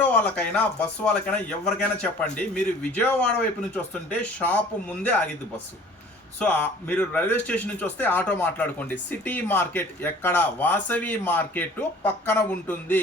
Auto వాళ్ళకైనా bus వాళ్ళకైనా ఎవరికైనా చెప్పండి. మీరు విజయవాడ వైపు నుంచి వస్తుంటే షాపు ముందే ఆగిద్ది బస్సు. సో మీరు రైల్వే స్టేషన్ నుంచి వస్తే ఆటో మాట్లాడుకోండి. సిటీ మార్కెట్ ఎక్కడ? వాసవి మార్కెట్ పక్కన ఉంటుంది.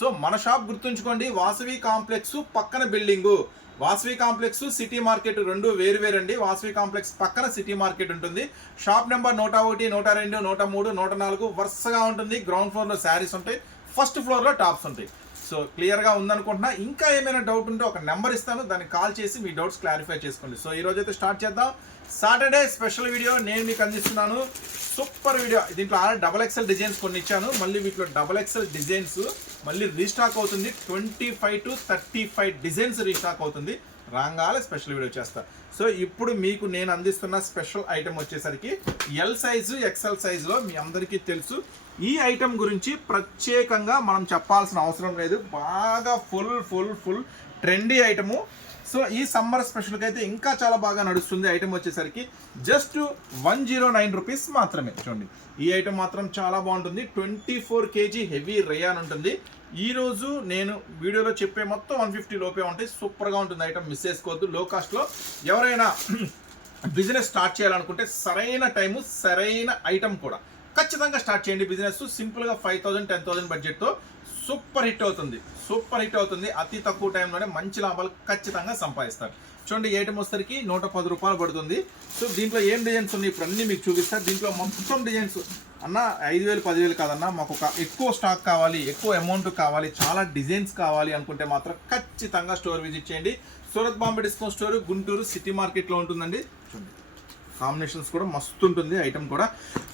సో మన షాప్ గుర్తుంచుకోండి. వాసవి కాంప్లెక్స్ పక్కన building. Vasavi complex city market రెండు వేరు వేరండి. వాసవి కాంప్లెక్స్ పక్కన సిటీ మార్కెట్ ఉంటుంది. షాప్ నెంబర్ నూట ఒకటి నూట రెండు నూట మూడు నూట నాలుగు వరుసగా ఉంటుంది. గ్రౌండ్ ఫ్లోర్లో శారీస్ ఉంటాయి. ఫస్ట్ ఫ్లోర్లో టాప్స్ ఉంటాయి. సో క్లియర్గా ఉందనుకుంటున్నా. ఇంకా ఏమైనా డౌట్ ఉంటే ఒక నెంబర్ ఇస్తాను. దాన్ని కాల్ చేసి మీ డౌట్స్ క్లారిఫై చేసుకోండి. సో ఈ అయితే స్టార్ట్ చేద్దాం. సాటర్డే స్పెషల్ వీడియో నేను మీకు అందిస్తున్నాను. సూపర్ వీడియో దీంట్లో ఆల్రెడీ డబల్ ఎక్సెల్ డిజైన్స్ కొన్ని ఇచ్చాను. మళ్ళీ వీటిలో డబల్ ఎక్సెల్ డిజైన్స్ మళ్ళీ రీస్టాక్ అవుతుంది. Twenty five to thirty five designs restock అవుతుంది. రాగాలే స్పెషల్ వీడియో చేస్తా. సో ఇప్పుడు మీకు నేను అందిస్తున్న స్పెషల్ ఐటమ్ వచ్చేసరికి ఎల్ సైజు ఎక్సెల్ సైజులో మీ అందరికీ తెలుసు. ఈ ఐటమ్ గురించి ప్రత్యేకంగా మనం చెప్పాల్సిన అవసరం లేదు. బాగా full full full trendy item so ఈ సమ్మర్ స్పెషల్కి అయితే ఇంకా చాలా బాగా నడుస్తుంది. ఐటమ్ వచ్చేసరికి just one zero nine rupees మాత్రమే. చూడండి. ఈ ఐటమ్ మాత్రం చాలా బాగుంటుంది. Twenty four KG heavy rayon ఉంటుంది. ఈరోజు నేను వీడియోలో చెప్పే మొత్తం వన్ ఫిఫ్టీ లోపే ఉంటాయి సూపర్గా ఉంటుంది ఐటమ్. మిస్ చేసుకోవద్దు. లో కాస్ట్లో ఎవరైనా బిజినెస్ స్టార్ట్ చేయాలనుకుంటే సరైన టైము సరైన ఐటమ్ కూడా ఖచ్చితంగా స్టార్ట్ చేయండి బిజినెస్ సింపుల్గా ఫైవ్ థౌజండ్ టెన్ థౌసండ్ బడ్జెట్తో సూపర్ హిట్ అవుతుంది. సూపర్ హిట్ అవుతుంది. అతి తక్కువ టైంలోనే మంచి లాభాలు ఖచ్చితంగా సంపాదిస్తారు. చూడండి ఏటం వస్తరికి నూట పది రూపాయలు పడుతుంది. సో దీంట్లో ఏం డిజైన్స్ ఉన్నాయి? ఇప్పుడు అన్నీ మీకు చూపిస్తారు దీంట్లో మొత్తం డిజైన్స్ అన్న ఐదు వేలు పదివేలు కాదన్నా మాకు ఒక ఎక్కువ స్టాక్ కావాలి ఎక్కువ అమౌంట్ కావాలి చాలా డిజైన్స్ కావాలి అనుకుంటే మాత్రం ఖచ్చితంగా స్టోర్ విజిట్ చేయండి. Surat Bombay discount store Guntur city మార్కెట్లో ఉంటుందండి. చూడండి. కాంబినేషన్స్ కూడా మస్తు ఉంటుంది ఐటమ్ కూడా.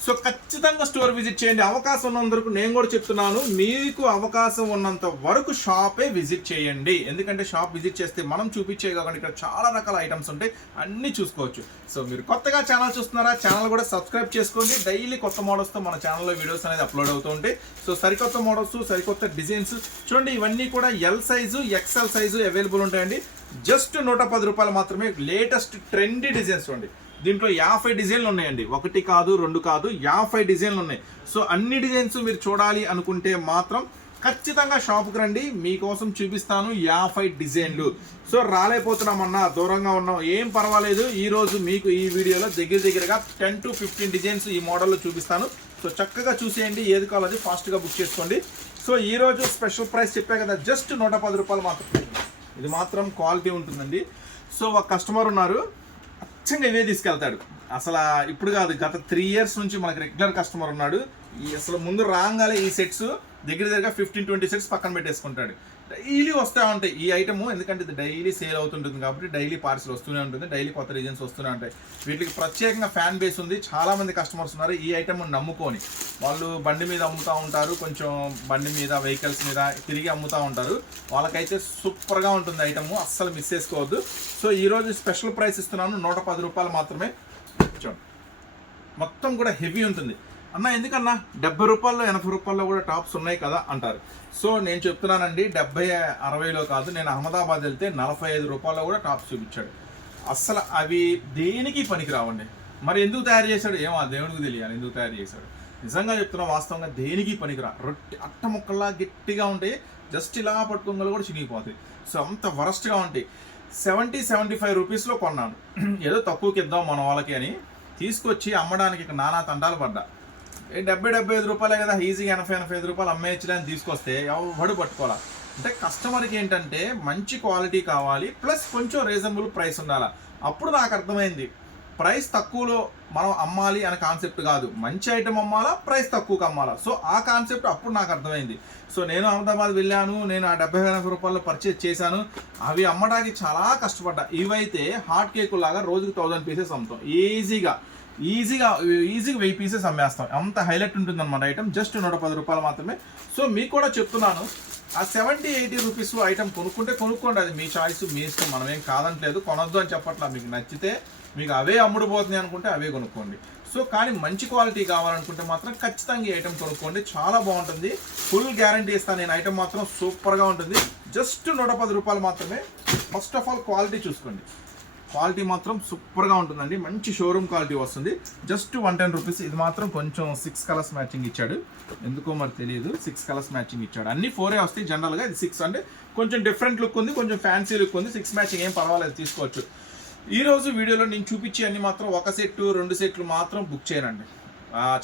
సో ఖచ్చితంగా స్టోర్ విజిట్ చేయండి. అవకాశం ఉన్నందుకు నేను కూడా చెప్తున్నాను. మీకు అవకాశం ఉన్నంత వరకు షాపే విజిట్ చేయండి. ఎందుకంటే షాప్ విజిట్ చేస్తే మనం చూపించే కాకుండా ఇక్కడ చాలా రకాల ఐటమ్స్ ఉంటాయి. అన్నీ చూసుకోవచ్చు. సో మీరు కొత్తగా ఛానల్ చూస్తున్నారా? ఛానల్ కూడా సబ్స్క్రైబ్ చేసుకోండి. డైలీ కొత్త మోడల్స్తో మన ఛానల్లో వీడియోస్ అనేది అప్లోడ్ అవుతూ ఉంటాయి సో సరికొత్త మోడల్స్ సరికొత్త డిజైన్స్ చూడండి ఇవన్నీ కూడా L size XL size available ఉంటాయండి. జస్ట్ నూట పది రూపాయలు మాత్రమే లేటెస్ట్ ట్రెండీ డిజైన్స్ చూడండి. దీంట్లో యాభై డిజైన్లు ఉన్నాయండి. ఒకటి కాదు రెండు కాదు యాభై డిజైన్లు ఉన్నాయి. సో అన్ని డిజైన్స్ మీరు చూడాలి అనుకుంటే మాత్రం ఖచ్చితంగా షాప్కి రండి. మీకోసం చూపిస్తాను యాభై డిజైన్లు. సో రాలేకపోతున్నామన్నా దూరంగా ఉన్నాం. ఏం పర్వాలేదు. ఈరోజు మీకు ఈ వీడియోలో దగ్గర దగ్గరగా టెన్ టు ఫిఫ్టీన్ డిజైన్స్ ఈ మోడల్లో చూపిస్తాను. సో చక్కగా చూసేయండి. ఏది కావాలో ఫాస్ట్గా బుక్ చేసుకోండి. సో ఈ రోజు స్పెషల్ ప్రైస్ చెప్పా కదా జస్ట్ నూట పది రూపాయలు మాత్రం ఇది మాత్రం క్వాలిటీ ఉంటుందండి. సో ఒక కస్టమర్ ఉన్నారు. అచ్చంగా ఇవే తీసుకెళ్తాడు. అసలు ఇప్పుడు కాదు గత త్రీ ఇయర్స్ నుంచి మనకి రెగ్యులర్ కస్టమర్ ఉన్నాడు. ఈ అసలు ముందు రాగానే ఈ సెట్స్ దగ్గర దగ్గర ఫిఫ్టీన్ ట్వంటీ సెట్స్ పక్కన పెట్టేసుకుంటాడు. డైలీ వస్తూ ఉంటాయి. ఈ ఐటము ఎందుకంటే ఇది డైలీ సేల్ అవుతుంటుంది కాబట్టి డైలీ పార్సిల్ వస్తూనే ఉంటుంది. డైలీ కొత్త రీజన్స్ వస్తూనే ఉంటాయి. వీటికి ప్రత్యేకంగా ఫ్యాన్ బేస్ ఉంది. చాలామంది కస్టమర్స్ ఉన్నారు ఈ ఐటమ్ నమ్ముకొని. వాళ్ళు బండి మీద అమ్ముతూ ఉంటారు. కొంచెం బండి మీద వెహికల్స్ మీద తిరిగి అమ్ముతూ ఉంటారు. వాళ్ళకైతే సూపర్గా ఉంటుంది ఐటమ్ అస్సలు మిస్ చేసుకోవద్దు. సో ఈరోజు స్పెషల్ ప్రైస్ ఇస్తున్నాను. నూట పది రూపాయలు మాత్రమే చూడండి మొత్తం కూడా హెవీ ఉంటుంది. అన్న ఎందుకన్నా? డెబ్బై రూపాయల్లో ఎనభై రూపాయల్లో కూడా టాప్స్ ఉన్నాయి కదా అంటారు. సో నేను చెప్తున్నానండి డెబ్బై అరవైలో కాదు నేను అహ్మదాబాద్ వెళ్తే నలభై ఐదు రూపాయల్లో కూడా టాప్స్ చూపించాడు. అస్సలు అవి దేనికి పనికిరావండి? మరి ఎందుకు తయారు చేశాడు? ఏమో ఆ దేవుడికి తెలియాలి ఎందుకు తయారు చేశాడు. నిజంగా చెప్తున్నా వాస్తవంగా దేనికి పనికిరా? రొట్టె అట్ట ముక్కల్లా గట్టిగా ఉంటాయి జస్ట్ ఇలా పట్టుకోగల కూడా చినిగిపోతాయి. సో అంత వరస్ట్గా ఉంటాయి సెవెంటీ సెవెంటీ ఫైవ్ రూపీస్లో కొన్నాను. ఏదో తక్కువకి ఇద్దాం మన వాళ్ళకి అని తీసుకొచ్చి అమ్మడానికి ఇక నానా తండాలు పడ్డా. డెబ్బై డెబ్బై ఐదు రూపాయలే కదా ఈజీగా ఎనభై ఎనభై ఐదు రూపాయలు అమ్మేయచ్చులే అని తీసుకొస్తే ఎవడు పట్టుకోవాలా? అంటే కస్టమర్కి ఏంటంటే మంచి క్వాలిటీ కావాలి ప్లస్ కొంచెం రీజనబుల్ ప్రైస్ ఉండాలి? అప్పుడు నాకు అర్థమైంది. ప్రైస్ తక్కువలో మనం అమ్మాలి అనే కాన్సెప్ట్ కాదు. మంచి ఐటెం అమ్మాలా ప్రైస్ తక్కువకి అమ్మాలా. సో ఆ కాన్సెప్ట్ అప్పుడు నాకు అర్థమైంది. సో నేను అహ్మదాబాద్ వెళ్ళాను నేను ఆ డెబ్బై ఎనభై రూపాయలు పర్చేజ్ చేశాను. అవి అమ్మడానికి చాలా కష్టపడ్డా. ఇవైతే హాట్ కేకు లాగా రోజుకి థౌజండ్ పీసెస్ అమ్ముతాం. ఈజీగా ఈజీగా ఈజీగా వెయ్యి పీసెస్ అమ్మేస్తాం. అంత హైలైట్ ఉంటుంది అనమాట ఐటమ్ జస్ట్ నూట పది రూపాయలు మాత్రమే. సో మీకు కూడా చెప్తున్నాను ఆ సెవెంటీ ఎయిటీ రూపీస్ ఐటమ్ కొనుక్కుంటే కొనుక్కోండి. అది మీ చాయిస్ మీ ఇష్టం. మనం ఏం కాదంటలేదు కొనొద్దు అని చెప్పట్లా మీకు నచ్చితే మీకు అవే అమ్ముడుపోతుంది అనుకుంటే అవే కొనుక్కోండి. సో కానీ మంచి క్వాలిటీ కావాలనుకుంటే మాత్రం ఖచ్చితంగా ఈ ఐటమ్ కొనుక్కోండి. చాలా బాగుంటుంది. ఫుల్ గ్యారంటీ ఇస్తాను. నేను ఐటమ్ మాత్రం సూపర్గా ఉంటుంది. జస్ట్ నూట పది రూపాయలు మాత్రమే. ఫస్ట్ ఆఫ్ ఆల్ క్వాలిటీ చూసుకోండి. క్వాలిటీ మాత్రం సూపర్గా ఉంటుందండి. మంచి షోరూమ్ క్వాలిటీ వస్తుంది. జస్ట్ వన్ టెన్ రూపీస్ ఇది మాత్రం కొంచెం సిక్స్ కలర్స్ మ్యాచింగ్ ఇచ్చాడు. ఎందుకో మరి తెలియదు. సిక్స్ కలర్స్ మ్యాచింగ్ ఇచ్చాడు. అన్ని ఫోరే వస్తాయి జనరల్గా ఇది సిక్స్ అంటే కొంచెం డిఫరెంట్ లుక్ ఉంది కొంచెం ఫ్యాన్సీ లుక్ ఉంది. సిక్స్ మ్యాచింగ్ ఏం పర్వాలేదు తీసుకోవచ్చు. ఈరోజు వీడియోలో నేను చూపించి అన్ని మాత్రం ఒక సెట్ రెండు సెట్లు మాత్రం బుక్ చేయనండి.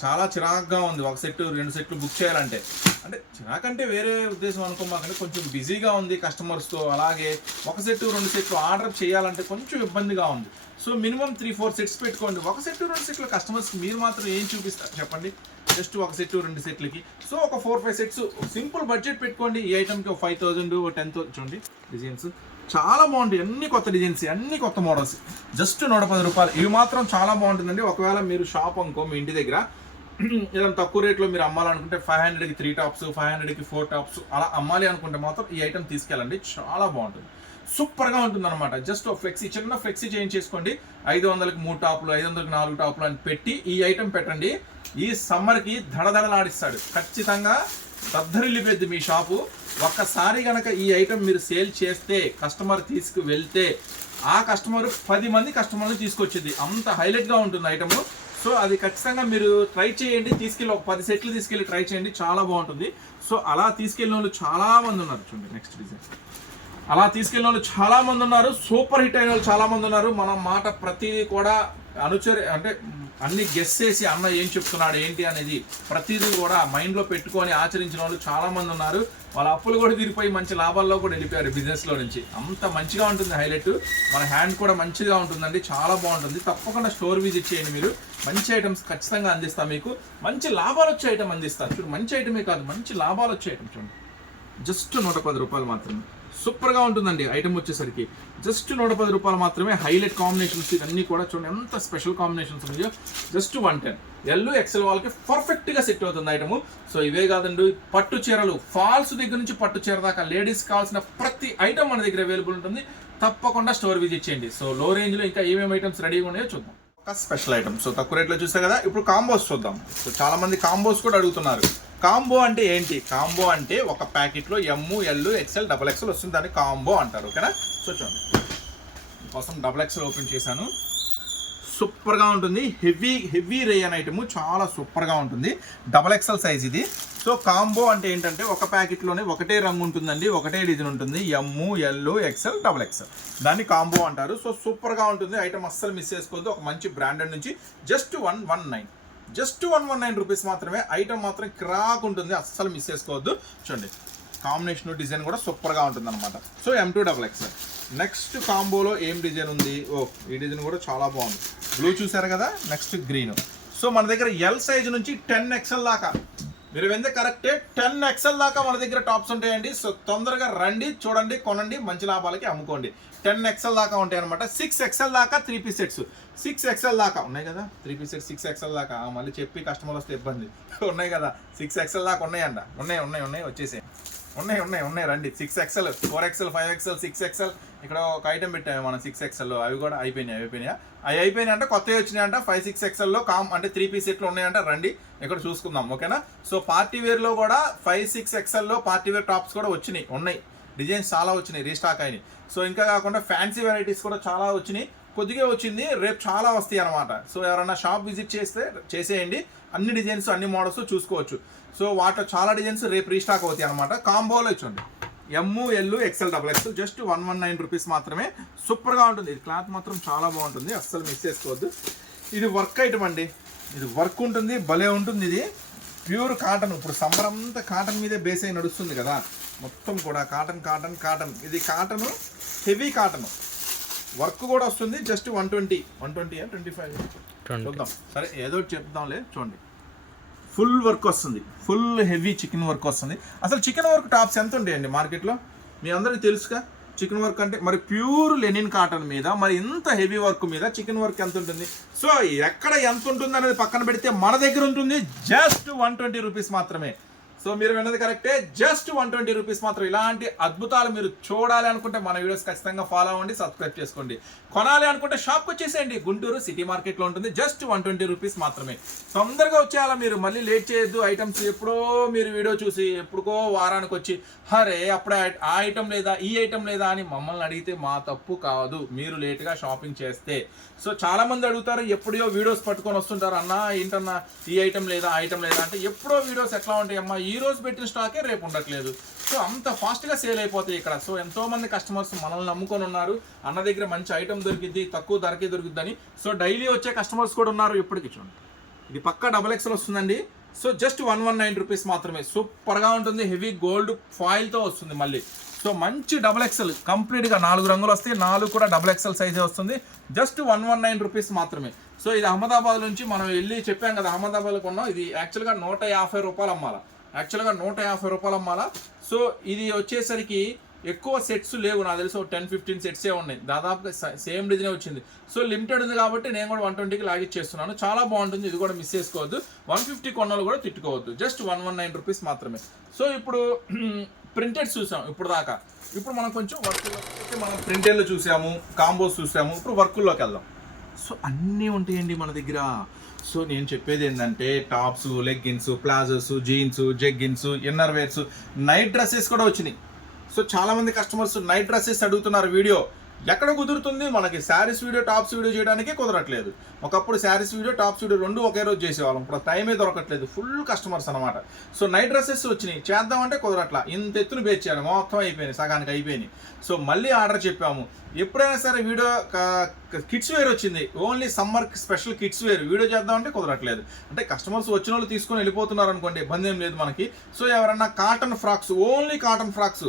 చాలా చిరాగ్గా ఉంది. ఒక సెట్ రెండు సెట్లు బుక్ చేయాలంటే. అంటే చిరాకంటే వేరే ఉద్దేశం అనుకోమాకంటే కొంచెం బిజీగా ఉంది కస్టమర్స్తో అలాగే ఒక సెట్ రెండు సెట్లు ఆర్డర్ చేయాలంటే కొంచెం ఇబ్బందిగా ఉంది. So minimum three four sets పెట్టుకోండి. ఒక సెట్ రెండు సెట్లు కస్టమర్స్కి మీరు మాత్రం ఏం చూపిస్తారు? చెప్పండి. జస్ట్ ఒక సెట్ రెండు సెట్లకి. సో ఒక four five sets simple budget పెట్టుకోండి. ఈ ఐటమ్కి ఒక ఫైవ్ థౌజండ్ టెన్ థౌసండ్ చూడండి. డిజైన్స్ చాలా బాగుంటాయి. అన్ని కొత్త డిజైన్స్ అన్ని కొత్త మోడల్స్. జస్ట్ నూట పది రూపాయలు. ఇవి మాత్రం చాలా బాగుంటుందండి. ఒకవేళ మీరు షాప్ అనుకో మీ ఇంటి దగ్గర ఏదైనా తక్కువ రేట్లో మీరు అమ్మాలనుకుంటే ఫైవ్ హండ్రెడ్కి త్రీ టాప్స్ ఫైవ్ హండ్రెడ్కి ఫోర్ టాప్స్ అలా అమ్మాలి అనుకుంటే మాత్రం ఈ ఐటమ్ తీసుకెళ్ళండి. చాలా బాగుంటుంది. సూపర్గా ఉంటుంది అనమాట జస్ట్ ఫ్లెక్సీ చిన్న ఫ్లెక్సీ చేంజ్ చేసుకోండి. ఐదు వందలకి మూడు టాపులు ఐదు వందలకి నాలుగు టాపులు అని పెట్టి ఈ ఐటమ్ పెట్టండి. ఈ సమ్మర్కి దడదడలాడిస్తాడు ఖచ్చితంగా దద్దరిల్లిపోద్ది మీ షాపు. ఒక్కసారి కనుక ఈ ఐటెం మీరు సేల్ చేస్తే కస్టమర్ తీసుకు వెళ్తే ఆ కస్టమర్ పది మంది కస్టమర్లు తీసుకొచ్చింది. అంత హైలైట్గా ఉంటుంది ఐటమ్. సో అది ఖచ్చితంగా మీరు ట్రై చేయండి. తీసుకెళ్ళి ఒక పది సెట్లు తీసుకెళ్ళి ట్రై చేయండి. చాలా బాగుంటుంది. సో అలా తీసుకెళ్ళిన వాళ్ళు చాలా మంది ఉన్నారు. చూడండి నెక్స్ట్ డిజైన్ అలా తీసుకెళ్ళిన వాళ్ళు చాలా మంది ఉన్నారు. సూపర్ హిట్ అయిన వాళ్ళు చాలా మంది ఉన్నారు. మన మాట ప్రతిదీ కూడా అనుచరి అంటే అన్ని గెస్ చేసి అన్న ఏం చెప్తున్నాడు ఏంటి అనేది ప్రతిదీ కూడా మైండ్లో పెట్టుకొని ఆచరించిన వాళ్ళు చాలామంది ఉన్నారు. వాళ్ళ అప్పులు కూడా తీరిపోయి మంచి లాభాల్లో కూడా వెళ్ళిపోయారు బిజినెస్లో నుంచి. అంత మంచిగా ఉంటుంది హైలైట్ మన హ్యాండ్ కూడా మంచిగా ఉంటుందండి. చాలా బాగుంటుంది. తప్పకుండా స్టోర్ విజిట్ చేయండి మీరు. మంచి ఐటమ్స్ ఖచ్చితంగా అందిస్తా మీకు. మంచి లాభాలు వచ్చే ఐటమ్ అందిస్తాను చూడు మంచి ఐటమే కాదు మంచి లాభాలు వచ్చే ఐటమ్ చూడండి. జస్ట్ నూట పది రూపాయలు మాత్రమే. సూపర్గా ఉంటుందండి ఐటమ్ వచ్చేసరికి. జస్ట్ నూట పది రూపాయలు మాత్రమే హైలైట్ కాంబినేషన్స్ ఇవన్నీ కూడా చూడండి ఎంత స్పెషల్ కాంబినేషన్స్ ఉన్నాయో. Just one ten. L XL వాళ్ళకి పర్ఫెక్ట్గా సెట్ అవుతుంది ఐటమ్. సో ఇవే కాదండి పట్టు చీరలు. ఫాల్స్ దగ్గర నుంచి పట్టు చీర దాకా లేడీస్ కావాల్సిన ప్రతి ఐటమ్ మన దగ్గర అవైలబుల్ ఉంటుంది. తప్పకుండా స్టోర్ విజిట్ చేయండి. సో లో రేంజ్లో ఇంకా ఏమేమి ఐటమ్స్ రెడీగా ఉన్నాయో చూద్దాం. ఒక స్పెషల్ ఐటమ్. సో తక్కువ రేట్లో చూస్తే కదా ఇప్పుడు కాంబోస్ చూద్దాం. సో చాలా మంది కాంబోస్ కూడా అడుగుతున్నారు. కాంబో అంటే ఏంటి? కాంబో అంటే ఒక ప్యాకెట్లో M L XL double XL వస్తుంది. దాన్ని కాంబో అంటారు. ఓకేనా? సో చూడండి. కోసం డబల్ ఎక్స్ఎల్ ఓపెన్ చేశాను. సూపర్గా ఉంటుంది. హెవీ హెవీ రేయన్ ఐటమ్ చాలా సూపర్గా ఉంటుంది. డబల్ ఎక్స్ఎల్ సైజ్ ఇది. సో కాంబో అంటే ఏంటంటే ఒక ప్యాకెట్లోనే ఒకటే రంగు ఉంటుందండి. ఒకటే డిజైన్ ఉంటుంది. M L XL double XL దాన్ని కాంబో అంటారు. సో సూపర్గా ఉంటుంది. ఐటమ్ అస్సలు మిస్ చేసుకోవద్దు. ఒక మంచి బ్రాండెడ్ నుంచి just one one nine. Just one one nine rupees మాత్రమే. ఐటమ్ మాత్రం క్రాక్ ఉంటుంది. అస్సలు మిస్ చేసుకోవద్దు. చూడండి. కాంబినేషన్ డిజైన్ కూడా సూపర్గా ఉంటుంది అనమాట so M two double XL next కాంబోలో ఏం డిజైన్ ఉంది? ఓ ఈ డిజైన్ కూడా చాలా బాగుంది. బ్లూ చూసారు కదా? నెక్స్ట్ గ్రీన్ సో మన దగ్గర ఎల్ సైజ్ నుంచి టెన్ ఎక్స్ఎల్ దాకా. మీరు వెందే కరెక్టే టెన్ ఎక్స్ఎల్ దాకా మన దగ్గర టాప్స్ ఉంటాయండి. సో తొందరగా రండి చూడండి కొనండి మంచి లాభాలకి అమ్ముకోండి. టెన్ ఎక్స్ఎల్ దాకా ఉంటాయి అనమాట సిక్స్ ఎక్స్ఎల్ దాకా three piece sets six XL దాకా. ఉన్నాయి కదా? Three piece sets six XL దాకా. మళ్ళీ చెప్పి కస్టమర్ వస్తే ఇబ్బంది. ఉన్నాయి కదా? సిక్స్ ఎక్స్ఎల్ దాకా ఉన్నాయండి ఉన్నాయి ఉన్నాయి ఉన్నాయి వచ్చేసాయి. ఉన్నాయి ఉన్నాయి ఉన్నాయి రండి. Six XL four XL five XL six XL ఇక్కడ ఒక ఐటమ్ పెట్టాము మనం సిక్స్ ఎక్సెల్లో అవి కూడా అయిపోయినాయి అయిపోయినాయి? అవి అయిపోయినాయి అంటే కొత్తవి వచ్చినాయి అంటే ఫైవ్ సిక్స్ ఎక్సెల్లో కామ్ అంటే త్రీ పీస్ సెట్లు ఉన్నాయంటే. రండి ఇక్కడ చూసుకుందాం ఓకేనా సో పార్టీ వేర్లో కూడా ఫైవ్ సిక్స్ ఎక్సెల్లో పార్టీ వేర్ టాప్స్ కూడా వచ్చినాయి ఉన్నాయి. డిజైన్స్ చాలా వచ్చినాయి రీస్టాక్ అయినాయి. సో ఇంకా కాకుండా ఫ్యాన్సీ వెరైటీస్ కూడా చాలా వచ్చినాయి. కొద్దిగా వచ్చింది రేపు చాలా వస్తాయి అనమాట సో ఎవరైనా షాప్ విజిట్ చేస్తే చేసేయండి. అన్ని డిజైన్స్ అన్ని మోడల్స్ చూసుకోవచ్చు. సో వాటిలో చాలా డిజైన్స్ రేపు రీస్టాక్ అవుతాయి అనమాట కాంబోలో ఇచ్చండి M L XL double XL just one one nine rupees మాత్రమే. సూపర్గా ఉంటుంది. ఇది క్లాత్ మాత్రం చాలా బాగుంటుంది. అస్సలు మిస్ చేసుకోవద్దు. ఇది వర్క్ ఐటమ్ అండి. ఇది వర్క్ ఉంటుంది భలే ఉంటుంది ఇది. ప్యూర్ కాటన్ ఇప్పుడు సమ్మర్ అంతా కాటన్ మీదే బేస్ అయి నడుస్తుంది కదా. మొత్తం కూడా కాటన్ కాటన్ కాటన్ ఇది కాటన్ హెవీ కాటన్ వర్క్ కూడా వస్తుంది. Just one twenty one twenty twenty five చూద్దాం. సరే ఏదో చెప్దాంలే. చూడండి. ఫుల్ వర్క్ వస్తుంది. ఫుల్ హెవీ చికెన్ వర్క్ వస్తుంది. అసలు చికెన్ వర్క్ టాప్స్ ఎంత ఉంటాయండి మార్కెట్లో? మీ అందరికీ తెలుసుగా? చికెన్ వర్క్ అంటే మరి ప్యూర్ లెనిన్ కాటన్ మీద మరి ఇంత హెవీ వర్క్ మీద చికెన్ వర్క్ ఎంత ఉంటుంది? సో ఎక్కడ ఎంత ఉంటుంది అనేది పక్కన పెడితే మన దగ్గర ఉంటుంది. జస్ట్ వన్ ట్వంటీ రూపీస్ మాత్రమే. సో మీరు విన్నది కరెక్టే. జస్ట్ వన్ ట్వంటీ రూపీస్ మాత్రం ఇలాంటి అద్భుతాలు మీరు చూడాలి అనుకుంటే మన వీడియోస్ ఖచ్చితంగా ఫాలో అవ్వండి సబ్స్క్రైబ్ చేసుకోండి. కొనాలి అనుకుంటే షాప్కి వచ్చేసేయండి. గుంటూరు సిటీ మార్కెట్లో ఉంటుంది. జస్ట్ వన్ ట్వంటీ రూపీస్ మాత్రమే. తొందరగా వచ్చేయాలా మీరు? మళ్ళీ లేట్ చేయొద్దు. ఐటమ్స్ ఎప్పుడో మీరు వీడియో చూసి ఎప్పుడుకో వారానికి వచ్చి హరే అప్పుడే ఆ ఐటమ్ లేదా ఈ ఐటమ్ లేదా? అని మమ్మల్ని అడిగితే మా తప్పు కాదు. మీరు లేట్గా షాపింగ్ చేస్తే. సో చాలా మంది అడుగుతారు ఎప్పుడో వీడియోస్ పట్టుకొని వస్తుంటారు. అన్న ఏంటన్నా ఈ ఐటమ్ లేదా ఐటమ్ లేదా? అంటే ఎప్పుడో వీడియోస్ ఎట్లా ఉంటాయి అమ్మా ఈ ఈ రోజు పెట్టిన స్టాకే రేపు ఉండట్లేదు. సో అంత ఫాస్ట్గా సేల్ అయిపోతాయి ఇక్కడ. సో ఎంతోమంది కస్టమర్స్ మనల్ని నమ్ముకొని ఉన్నారు. అన్న దగ్గర మంచి ఐటమ్ దొరికిద్ది తక్కువ ధరకే దొరికిద్దని. సో డైలీ వచ్చే కస్టమర్స్ కూడా ఉన్నారు ఇప్పటికి చూడండి. ఇది పక్కా డబల్ ఎక్స్ఎల్ వస్తుందండి. So just one one nine rupees మాత్రమే. సూపర్గా ఉంటుంది. హెవీ గోల్డ్ ఫాయిల్తో వస్తుంది మళ్ళీ. సో మంచి డబల్ ఎక్స్ఎల్ కంప్లీట్గా నాలుగు రంగులు వస్తాయి. నాలుగు కూడా డబల్ ఎక్స్ఎల్ సైజే వస్తుంది. Just one one nine rupees మాత్రమే. సో ఇది అహ్మదాబాద్ నుంచి మనం వెళ్ళి చెప్పాం కదా అహ్మదాబాద్లో కొన్నాం. ఇది యాక్చువల్గా నూట యాభై రూపాయలు అమ్మాలా. యాక్చువల్గా నూట యాభై రూపాయలు అమ్మాలా? సో ఇది వచ్చేసరికి ఎక్కువ సెట్స్ లేవు నాకు తెలిసి టెన్ ఫిఫ్టీన్ సెట్సే ఉన్నాయి. దాదాపుగా సేమ్ డిజైన్ వచ్చింది. సో లిమిటెడ్ ఉంది కాబట్టి నేను కూడా వన్ ట్వంటీకి లాగిచ్చేస్తున్నాను చాలా బాగుంటుంది. ఇది కూడా మిస్ చేసుకోవద్దు. వన్ ఫిఫ్టీ కొన్నాళ్ళు కూడా తిట్టుకోవద్దు. Just one one nine rupees మాత్రమే. సో ఇప్పుడు ప్రింటెడ్ చూసాం ఇప్పుడు దాకా ఇప్పుడు మనం కొంచెం వర్క్ మనం ప్రింటెడ్లో చూసాము కాంబోస్ చూసాము. ఇప్పుడు వర్కుల్లోకి వెళ్దాం. సో అన్నీ ఉంటాయండి మన దగ్గర. సో నేను చెప్పేది ఏంటంటే tops leggings palazzos jeans jeggings inner wears night dresses కూడా వచ్చినాయి. సో చాలామంది కస్టమర్స్ నైట్ డ్రెస్సెస్ అడుగుతున్నారు వీడియో. ఎక్కడ కుదురుతుంది? మనకి శారీస్ వీడియో టాప్స్ వీడియో చేయడానికి కుదరట్లేదు. ఒకప్పుడు శారీస్ వీడియో టాప్స్ వీడియో రెండు ఒకే రోజు చేసేవాళ్ళం. ఇప్పుడు టైమే దొరకట్లేదు. ఫుల్ కస్టమర్స్ అనమాట సో నైట్ డ్రెస్సెస్ వచ్చినాయి. చేద్దామంటే కుదరట్లా. ఇంత ఎత్తున పేర్చాను మొత్తం అయిపోయినాయి. సగానికి అయిపోయినాయి. సో మళ్ళీ ఆర్డర్ చెప్పాము. ఎప్పుడైనా సరే వీడియో కిడ్స్ వేర్ వచ్చింది. Only summer special kids wear video చేద్దామంటే కుదరట్లేదు. అంటే కస్టమర్స్ వచ్చిన వాళ్ళు తీసుకొని వెళ్ళిపోతున్నారు అనుకోండి ఇబ్బంది ఏం లేదు మనకి. సో ఎవరన్నా cotton frocks only cotton frocks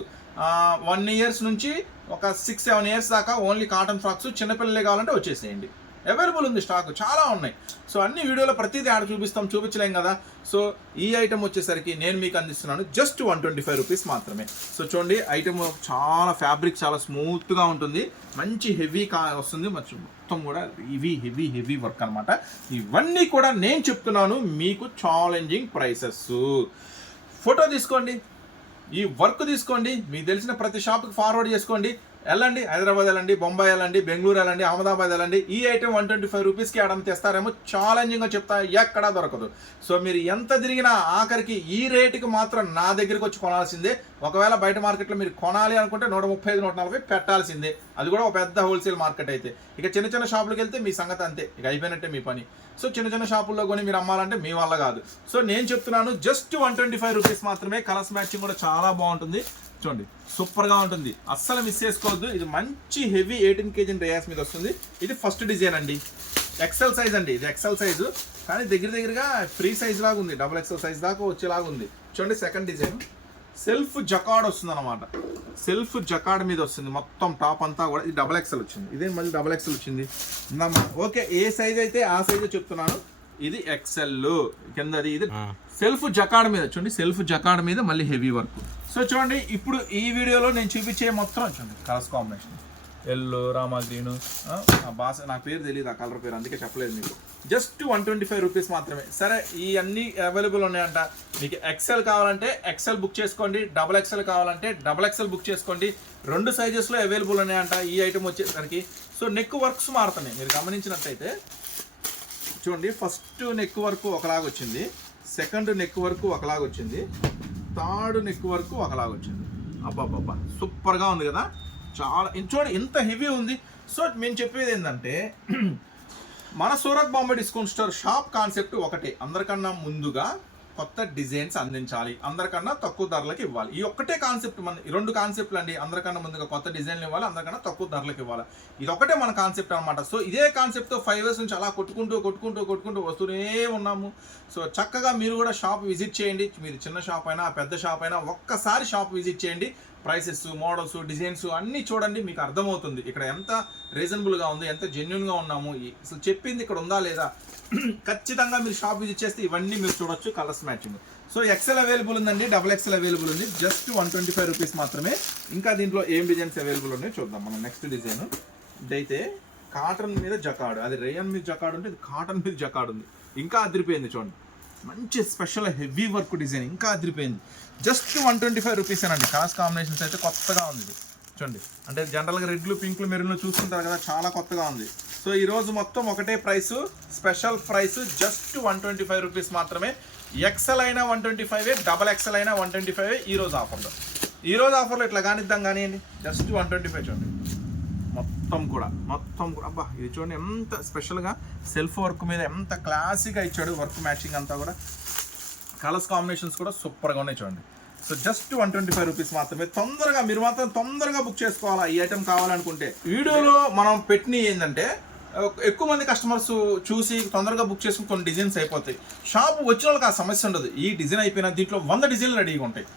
one years నుంచి ఒక సిక్స్ సెవెన్ ఇయర్స్ దాకా ఓన్లీ కాటన్ ఫ్రాక్స్ చిన్నపిల్లలే కావాలంటే వచ్చేసేయండి. అవైలబుల్ ఉంది స్టాక్ చాలా ఉన్నాయి. సో అన్ని వీడియోలో ప్రతిదీ ఆడ చూపిస్తాం చూపించలేం కదా. సో ఈ ఐటమ్ వచ్చేసరికి నేను మీకు అందిస్తున్నాను just one twenty five rupees మాత్రమే. సో చూడండి ఐటమ్ చాలా ఫ్యాబ్రిక్ చాలా స్మూత్గా ఉంటుంది. మంచి హెవీ కా వస్తుంది. మొత్తం కూడా హెవీ హెవీ హెవీ వర్క్ అనమాట ఇవన్నీ కూడా నేను చెప్తున్నాను మీకు ఛాలెంజింగ్ ప్రైసెస్ ఫోటో తీసుకోండి. ఈ వర్క్ తీసుకోండి మీకు తెలిసిన ప్రతి షాప్కి ఫార్వర్డ్ చేసుకోండి. వెళ్ళండి హైదరాబాద్ వెళ్ళండి బొంబాయి వెళ్ళండి బెంగళూరు వెళ్ళండి అహ్మదాబాద్ వెళ్ళండి. ఈ ఐటమ్ వన్ ట్వంటీ ఫైవ్ రూపీస్కి ఆడని తెస్తారేమో ఛాలెంజింగ్గా చెప్తా ఎక్కడా దొరకదు. సో మీరు ఎంత తిరిగినా ఆఖరికి ఈ రేటుకి మాత్రం నా దగ్గరికి వచ్చి కొనాల్సిందే. ఒకవేళ బయట మార్కెట్లో మీరు కొనాలి అనుకుంటే నూట ముప్పై ఐదు నూట నలభై పెట్టాల్సిందే. అది కూడా ఒక పెద్ద హోల్సేల్ మార్కెట్ అయితే. ఇక చిన్న చిన్న షాపులకు వెళ్తే మీ సంగతి అంతే. ఇక అయిపోయినట్టే మీ పని. సో చిన్న చిన్న షాపుల్లో కొని మీరు అమ్మాలంటే మీ వల్ల కాదు. సో నేను చెప్తున్నాను just one twenty five rupees మాత్రమే కలర్స్ మ్యాచింగ్ కూడా చాలా బాగుంటుంది. చూడండి సూపర్గా ఉంటుంది. అస్సలు మిస్ చేసుకోవద్దు. ఇది మంచి హెవీ ఎయిటీన్ కేజీ రేయాస్ మీద వస్తుంది. ఇది ఫస్ట్ డిజైన్ అండి. ఎక్సెల్ సైజ్ అండి ఇది ఎక్సెల్ సైజు కానీ దగ్గర దగ్గరగా ఫ్రీ సైజ్ లాగా ఉంది. డబుల్ ఎక్సెల్ సైజ్ దాకా వచ్చేలాగా ఉంది. చూడండి సెకండ్ డిజైన్ సెల్ఫ్ జకాడ్ వస్తుంది అనమాట సెల్ఫ్ జకాడ్ మీద వస్తుంది. మొత్తం టాప్ అంతా కూడా ఇది డబల్ ఎక్సెల్ వచ్చింది. ఇదే మళ్ళీ డబల్ ఎక్సెల్ వచ్చింది. ఓకే ఏ సైజ్ అయితే ఆ సైజే చెప్తున్నాను. ఇది ఎక్సెల్. కిందది ఇది. సెల్ఫ్ జకాడ్ మీద చూడండి. సెల్ఫ్ జకాడ్ మీద మళ్ళీ హెవీ వర్క్. సో చూడండి ఇప్పుడు ఈ వీడియోలో నేను చూపించే మొత్తం చూడండి కలర్స్ కాంబినేషన్. ఎల్లో రామా ఆ? బాస నా పేరు తెలియదు ఆ కలర్ పేరు అందుకే చెప్పలేదు మీకు. Just one twenty five rupees మాత్రమే. సరే ఈ అన్ని అవైలబుల్ ఉన్నాయంట. మీకు ఎక్సెల్ కావాలంటే ఎక్సెల్ బుక్ చేసుకోండి డబల్ ఎక్సెల్ కావాలంటే డబల్ ఎక్సెల్ బుక్ చేసుకోండి. రెండు సైజెస్లో అవైలబుల్ ఉన్నాయంట ఈ ఐటమ్ వచ్చేసరికి. సో నెక్ వర్క్స్ మారుతున్నాయి. మీరు గమనించినట్టయితే చూడండి ఫస్ట్ నెక్ వర్క్ ఒకలాగా వచ్చింది. సెకండ్ నెక్ వర్క్ ఒకలాగా వచ్చింది. థర్డ్ నెక్ వరకు ఒకలాగా వచ్చింది. అబ్బాబ్బా సూపర్గా ఉంది కదా? చాలా చూడండి ఎంత హెవీ ఉంది. సో మేము చెప్పేది ఏంటంటే మన Surat Bombay discount store shop concept ఒకటే. అందరికన్నా ముందుగా కొత్త డిజైన్స్ అందించాలి. అందరికన్నా తక్కువ ధరలకు ఇవ్వాలి. ఈ ఒక్కటే కాన్సెప్ట్ మన ఈ రెండు కాన్సెప్ట్లు అండి. అందరికన్నా ముందుగా కొత్త డిజైన్లు ఇవ్వాలి. అందరికన్నా తక్కువ ధరలకు ఇవ్వాలి. ఇది ఒకటే మన కాన్సెప్ట్ అనమాట సో ఇదే కాన్సెప్ట్తో ఫైవ్ ఇయర్స్ నుంచి అలా కొట్టుకుంటూ కొట్టుకుంటూ కొట్టుకుంటూ వస్తూనే ఉన్నాము. సో చక్కగా మీరు కూడా షాప్ విజిట్ చేయండి. మీరు చిన్న షాప్ అయినా పెద్ద షాప్ అయినా ఒక్కసారి షాప్ విజిట్ చేయండి. ప్రైసెస్ మోడల్స్ డిజైన్స్ అన్నీ చూడండి మీకు అర్థమవుతుంది. ఇక్కడ ఎంత రీజనబుల్గా ఉంది ఎంత జెన్యున్గా ఉన్నాము అసలు చెప్పింది ఇక్కడ ఉందా లేదా ఖచ్చితంగా మీరు షాప్ విజిట్ చేస్తే ఇవన్నీ మీరు చూడొచ్చు colours matching so XL available ఉందండి డబుల్ ఎక్సెల్ అవైలబుల్ ఉంది just one twenty five rupees మాత్రమే. ఇంకా దీంట్లో ఏం డిజైన్స్ అవైలబుల్ ఉన్నాయో చూద్దాం మనం నెక్స్ట్ డిజైన్ ఇదైతే కాటన్ మీద జకాడు అది రేయన్ మీద జకాడు ఉంటే ఇది కాటన్ మీద జకాడు ఉంది. ఇంకా అదిరిపోయింది చూడండి. మంచి స్పెషల్ హెవీ వర్క్ డిజైన్ ఇంకా అదిరిపోయింది. Just one twenty five rupees అండి కలర్స్ కాంబినేషన్స్ అయితే కొత్తగా ఉంది ఇది. చూడండి. అంటే జనరల్గా రెడ్లు పింక్లు మెరూన్లు చూస్తుంటారు కదా చాలా కొత్తగా ఉంది. సో ఈరోజు మొత్తం ఒకటే price special price just one twenty five rupees మాత్రమే. ఎక్సెల్ అయినా one twenty five double XL అయినా వన్ ట్వంటీ ఫైవ్ ఈ రోజు ఆఫర్లో. ఈ రోజు ఆఫర్లో ఇట్లా కానిద్దాం కానివ్వండి జస్ట్ వన్ ట్వంటీ ఫైవ్ చూడండి. మొత్తం కూడా మొత్తం కూడా. అబ్బా ఇది చూడండి ఎంత స్పెషల్గా సెల్ఫ్ వర్క్ మీద ఎంత క్లాసిక్గా ఇచ్చాడు వర్క్ మ్యాచింగ్ అంతా కూడా. కలర్స్ కాంబినేషన్స్ కూడా సూపర్గా ఉన్నాయి చూడండి. So just one twenty five rupees మాత్రమే. తొందరగా మీరు మాత్రం తొందరగా బుక్ చేసుకోవాలా? ఈ ఐటమ్ కావాలనుకుంటే. వీడియోలో మనం పెట్టిన ఏంటంటే ఎక్కువ మంది కస్టమర్స్ చూసి తొందరగా బుక్ చేసుకుని కొన్ని డిజైన్స్ అయిపోతాయి. షాప్ వచ్చిన వాళ్ళకి ఆ సమస్య ఉండదు. ఈ డిజైన్ అయిపోయినా దీంట్లో వంద డిజైన్లు రెడీగా ఉంటాయి.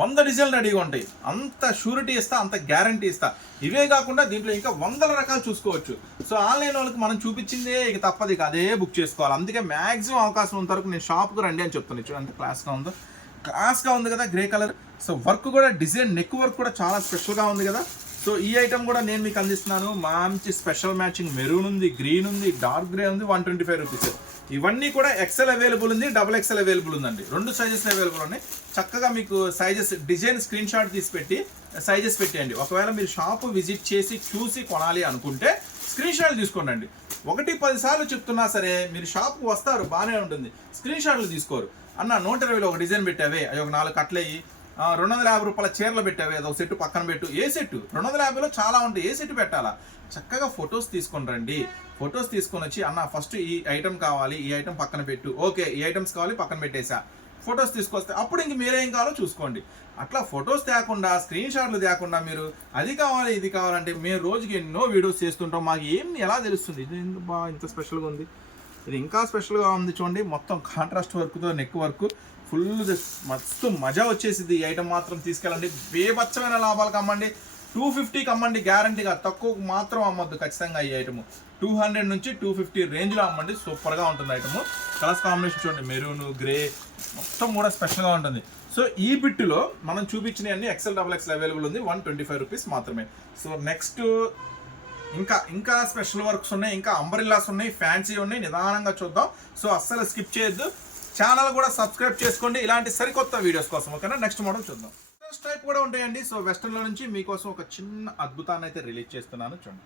వంద డిజైన్లు రెడీగా ఉంటాయి అంత షూరిటీ ఇస్తా అంత గ్యారంటీ ఇస్తా. ఇవే కాకుండా దీంట్లో ఇంకా వందల రకాలు చూసుకోవచ్చు. సో ఆన్లైన్ వాళ్ళకి మనం చూపించిందే ఇక తప్పదు ఇక అదే బుక్ చేసుకోవాలి. అందుకే మ్యాక్సిమం అవకాశం ఉన్నంత వరకు నేను షాప్కి రండి అని చెప్తాను చూడండి క్లాస్గా ఉందో. క్లాస్గా ఉంది కదా గ్రే కలర్ సో వర్క్ కూడా డిజైన్ నెక్ వర్క్ కూడా చాలా స్పెషల్గా ఉంది కదా. సో ఈ ఐటమ్ కూడా నేను మీకు అందిస్తున్నాను. మంచి స్పెషల్ మ్యాచింగ్ మెరూన్ ఉంది గ్రీన్ ఉంది డార్క్ గ్రే ఉంది వన్ ట్వంటీ ఫైవ్ రూపీస్ ఇవన్నీ కూడా ఎక్సెల్ అవైలబుల్ ఉంది డబుల్ ఎక్సెల్ అవైలబుల్ ఉందండి. రెండు సైజెస్ అవైలబుల్ ఉన్నాయి. చక్కగా మీకు సైజెస్ డిజైన్ స్క్రీన్ షాట్ తీసి పెట్టి సైజెస్ పెట్టేయండి. ఒకవేళ మీరు షాపు విజిట్ చేసి చూసి కొనాలి అనుకుంటే స్క్రీన్ షాట్లు తీసుకోండి ఒకటి పది సార్లు చెప్తున్నా సరే మీరు షాప్కి వస్తారు బాగానే ఉంటుంది. స్క్రీన్ షాట్లు తీసుకోరు. అన్న నూట ఇరవైలో ఒక డిజైన్ పెట్టావే అవి ఒక నాలుగు కట్లయ్యి రెండు వందల యాభై రూపాయల చీరలు పెట్టావు ఏదో సెట్ పక్కన పెట్టు. ఏ సెట్ రెండు వందల యాభైలో చాలా ఉంటాయి ఏ సెట్ పెట్టాలా? చక్కగా ఫొటోస్ తీసుకొని రండి. ఫొటోస్ తీసుకొని వచ్చి అన్న ఫస్ట్ ఈ ఐటమ్ కావాలి ఈ ఐటమ్ పక్కన పెట్టు. ఓకే ఈ ఐటమ్స్ కావాలి పక్కన పెట్టేశా ఫొటోస్ తీసుకొస్తే అప్పుడు ఇంక మీరేం కావాలో చూసుకోండి. అట్లా ఫొటోస్ తేకుండా స్క్రీన్ షాట్లు తేకుండా మీరు అది కావాలి ఇది కావాలంటే మేము రోజుకి ఎన్నో వీడియోస్ చేస్తుంటాం. మాకు ఏం ఎలా తెలుస్తుంది? ఇది ఎందుకు ఇంత స్పెషల్గా ఉంది? ఇది ఇంకా స్పెషల్గా ఉంది చూడండి. మొత్తం కాంట్రాస్ట్ వర్క్తో నెక్ వర్క్ ఫుల్ మస్తు మజా వచ్చేసింది. ఈ ఐటమ్ మాత్రం తీసుకెళ్ళండి. బేబచ్చమైన లాభాలు అమ్మండి టూ ఫిఫ్టీకి అమ్మండి గ్యారంటీగా తక్కువకు మాత్రం అమ్మొద్దు ఖచ్చితంగా ఈ ఐటమ్ టూ హండ్రెడ్ నుంచి టూ ఫిఫ్టీ రేంజ్లో అమ్మండి. సూపర్గా ఉంటుంది ఐటమ్ కలర్స్ కాంబినేషన్ చూడండి. మెరూన్ గ్రే మొత్తం కూడా స్పెషల్గా ఉంటుంది. సో ఈ బిట్టులో మనం చూపించిన అన్ని ఎక్సెల్ డబుల్ ఎక్స్ అవైలబుల్ ఉంది. వన్ ట్వంటీ ఫైవ్ రూపీస్ మాత్రమే. సో నెక్స్ట్ ఇంకా ఇంకా స్పెషల్ వర్క్స్ ఉన్నాయి. ఇంకా అంబరిల్లాస్ ఉన్నాయి. ఫ్యాన్సీ ఉన్నాయి. నిదానంగా చూద్దాం. సో అస్సలు స్కిప్ చేయొద్దు. ఛానల్ కూడా సబ్స్క్రైబ్ చేసుకోండి. ఇలాంటి సరికొత్త వీడియోస్ కోసం ఓకేనా? నెక్స్ట్ మోడల్ చూద్దాం. వెస్టర్న్ టైప్ కూడా ఉంటాయండి. సో వెస్టర్న్లో నుంచి మీకోసం ఒక చిన్న అద్భుతాన్ని అయితే రిలీజ్ చేస్తున్నాను. చూడండి.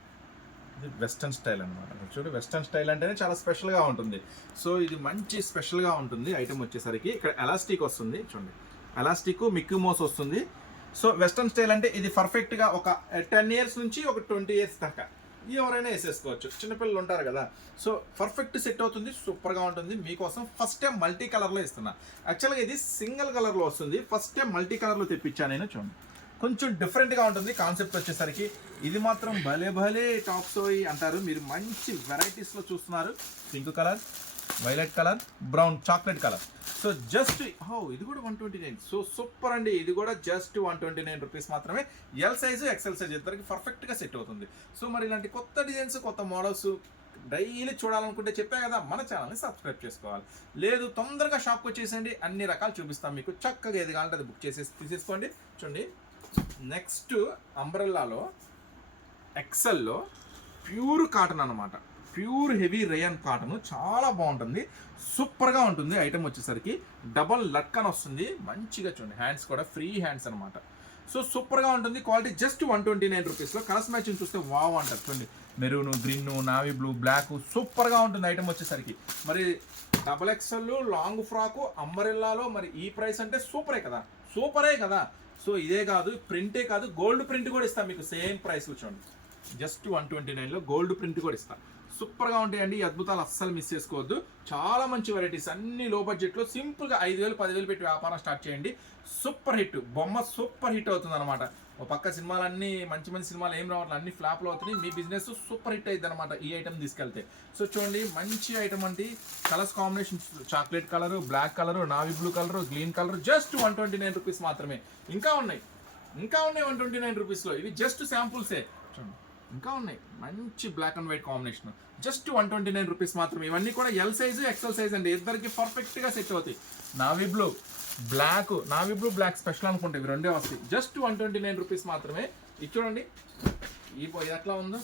ఇది వెస్టర్న్ స్టైల్ అనమాట చూడు వెస్టర్న్ స్టైల్ అంటేనే చాలా స్పెషల్గా ఉంటుంది. సో ఇది మంచి స్పెషల్గా ఉంటుంది ఐటమ్ వచ్చేసరికి. ఇక్కడ ఎలాస్టిక్ వస్తుంది. చూడండి. ఎలాస్టిక్ మిక్కి మోస్ వస్తుంది. సో వెస్టర్న్ స్టైల్ అంటే ఇది పర్ఫెక్ట్గా ఒక టెన్ ఇయర్స్ నుంచి ఒక ట్వంటీ ఇయర్స్ దాకా. ఎవరైనా వేసేసుకోవచ్చు. చిన్నపిల్లలు ఉంటారు కదా. సో పర్ఫెక్ట్ సెట్ అవుతుంది సూపర్గా ఉంటుంది. మీకోసం ఫస్ట్ టైం మల్టీ కలర్లో ఇస్తున్నా. యాక్చువల్గా ఇది సింగిల్ కలర్లో వస్తుంది. ఫస్ట్ టైం మల్టీ కలర్లో తెప్పించాను నేను చూడండి. కొంచెం డిఫరెంట్గా ఉంటుంది కాన్సెప్ట్ వచ్చేసరికి. ఇది మాత్రం భలే భలే టాప్ సోయి అంటారు. మీరు మంచి వెరైటీస్లో చూస్తున్నారు. Pink colour violet colour brown chocolate colour. So just హో ఇది కూడా one twenty nine so super అండి. ఇది కూడా just one twenty nine rupees మాత్రమే ఎల్ సైజు ఎక్సెల్ సైజ్ ఇద్దరికి పర్ఫెక్ట్గా సెట్ అవుతుంది. సో మరి ఇలాంటి కొత్త డిజైన్స్ కొత్త మోడల్స్ డైలీ చూడాలనుకుంటే చెప్పా కదా మన ఛానల్ని సబ్స్క్రైబ్ చేసుకోవాలి. లేదు తొందరగా షాప్కి వచ్చేసండి అన్ని రకాలు చూపిస్తాం మీకు. చక్కగా ఏది కావాలంటే అది బుక్ చేసేసి తీసేసుకోండి. చూడండి. నెక్స్ట్ అంబ్రెల్లాలో ఎక్సెల్లో ప్యూర్ కాటన్ అనమాట ప్యూర్ హెవీ రేయన్ కాటన్. చాలా బాగుంటుంది. సూపర్గా ఉంటుంది ఐటమ్ వచ్చేసరికి. డబల్ లట్కన్ వస్తుంది. మంచిగా చూడండి. హ్యాండ్స్ కూడా ఫ్రీ హ్యాండ్స్ అనమాట సో సూపర్గా ఉంటుంది. Quality just one twenty nine రూపీస్లో. కలర్స్ మ్యాచింగ్ చూస్తే వావ్ అంటారు. చూడండి. Maroon green navy blue black సూపర్గా ఉంటుంది ఐటమ్ వచ్చేసరికి. మరి డబల్ ఎక్స్ఎల్ లాంగ్ ఫ్రాకు అంబరెల్లాలో మరి ఈ ప్రైస్ అంటే సూపరే కదా. సూపరే కదా. సో ఇదే కాదు ప్రింటే కాదు గోల్డ్ ప్రింట్ కూడా ఇస్తాను మీకు. సేమ్ ప్రైస్ చూడండి. జస్ట్ వన్ ట్వంటీ నైన్లో గోల్డ్ ప్రింట్ కూడా ఇస్తాం. సూపర్గా ఉంటాయండి. ఈ అద్భుతాలు అస్సలు మిస్ చేసుకోవద్దు. చాలా మంచి వెరైటీస్ అన్ని లో బడ్జెట్లో సింపుల్గా ఐదు వేలు పదివేలు పెట్టి వ్యాపారం స్టార్ట్ చేయండి. Super hit. బొమ్మ సూపర్ హిట్ అవుతుంది అనమాట ఒక పక్క సినిమాలన్నీ మంచి మంచి సినిమాలు ఏం రావట్లేదు అన్ని ఫ్లాప్లు అవుతున్నాయి. మీ బిజినెస్ సూపర్ హిట్ అయింది అనమాట ఈ ఐటమ్ తీసుకెళ్తే. సో చూడండి మంచి ఐటమ్ అంటే colours combination chocolate colour black colour navy blue colour green colour just one twenty nine rupees మాత్రమే. ఇంకా ఉన్నాయి. ఇంకా ఉన్నాయి వన్ ట్వంటీ నైన్ రూపీస్లో ఇవి జస్ట్ శాంపుల్సే చూడండి. ఇంకా ఉన్నాయి. మంచి black and white combination just one twenty nine rupees మాత్రమే ఇవన్నీ కూడా ఎల్ సైజు ఎక్సెల్ సైజ్ అండి. ఇద్దరికి పర్ఫెక్ట్గా సెట్ అవుతాయి. Navy blue black navy blue black special అనుకుంటే. ఇవి రెండే వస్తాయి. Just one twenty nine rupees మాత్రమే. ఇది చూడండి. ఈ ఎట్లా ఉందో?